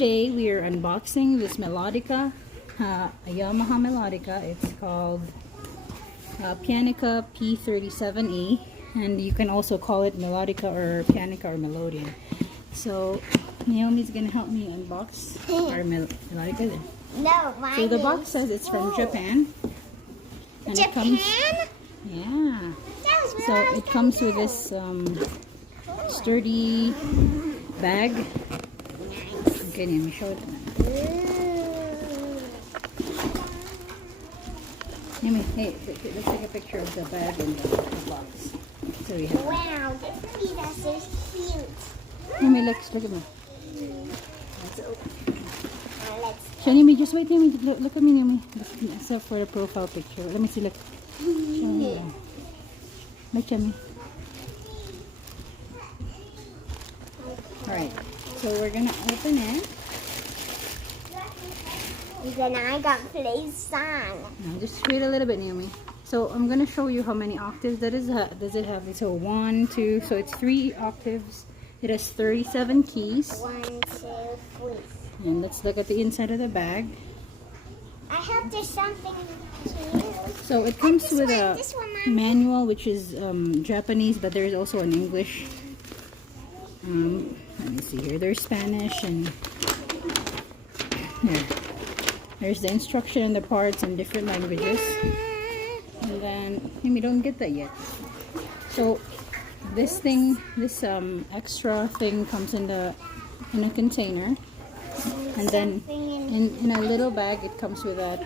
today we are unboxing this melodica, a Yamaha melodica. It's called Pianica P37E, and you can also call it melodica or pianica or melodian. So Naomi's gonna help me unbox our melodica. No, mine. So the box says it's from Japan. And Japan? It comes, yeah. So it comes with this sturdy bag. Okay, let me show it. Hey, let's take a picture of the bag and the box. So we have. Wow, this is so cute. Nimi, look at me. Let's. Nimi, just wait, Nimi. Look at me, Nimi. Except for the profile picture. Let me see. Look. Look at me. Alright, so we're gonna open it. Then I got play song. Now just wait a little bit, Naomi. So I'm gonna show you how many octaves that is. Does it have? So 1, 2. So it's 3 octaves. It has 37 keys. 1, 2, 3. And let's look at the inside of the bag. I hope there's something here. So it comes with a this one, manual, which is Japanese, but there is also an English. Let me see here. There's Spanish and here. There's the instruction and the parts in different languages. And then, we don't get that yet. So this thing, this extra thing comes in a container. And then in a little bag, it comes with that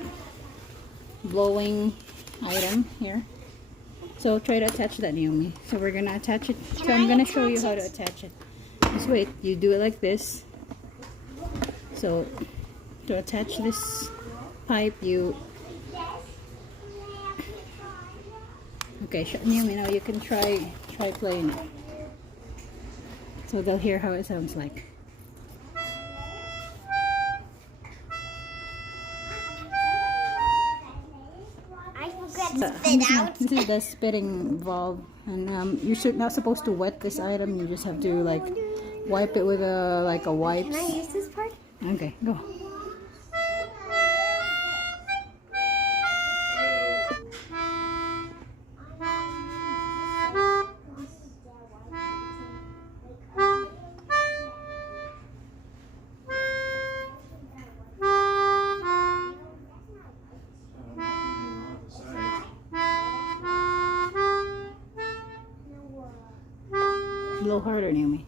blowing item here. So try to attach that, Naomi. So we're gonna attach it. So I'm gonna show you how to attach it. Just wait. You do it like this. So to attach this pipe, you Naomi, now you can try playing it. So they'll hear how it sounds like. This is the spitting valve, and you're not supposed to wet this item. You just have to like wipe it with a wipes. Can I use this part? Okay, go. A little harder, Naomi.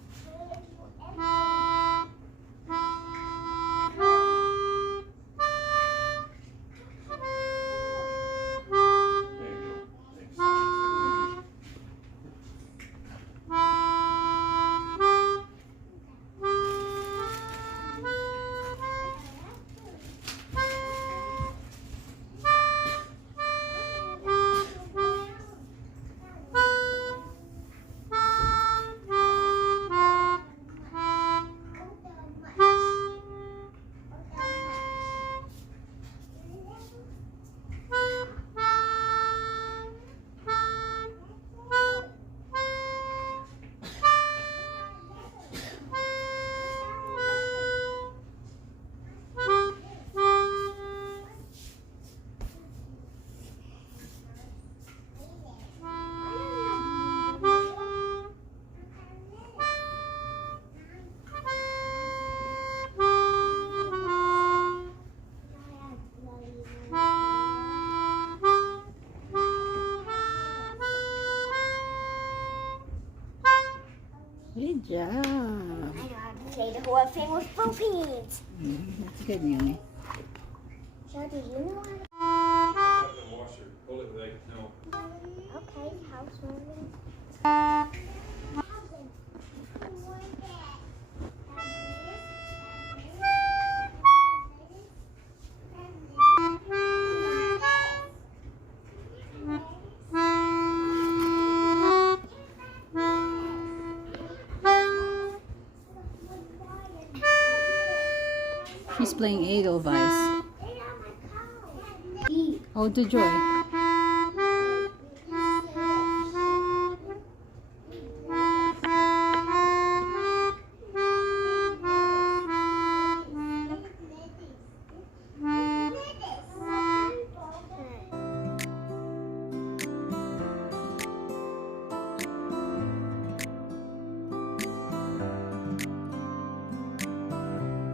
Good job. I know how to play the whole thing with both hands. That's good, Naomi. So do you know The washer. Pull it like no. Okay, house moving. She's playing Edelweiss. Oh, to Joy.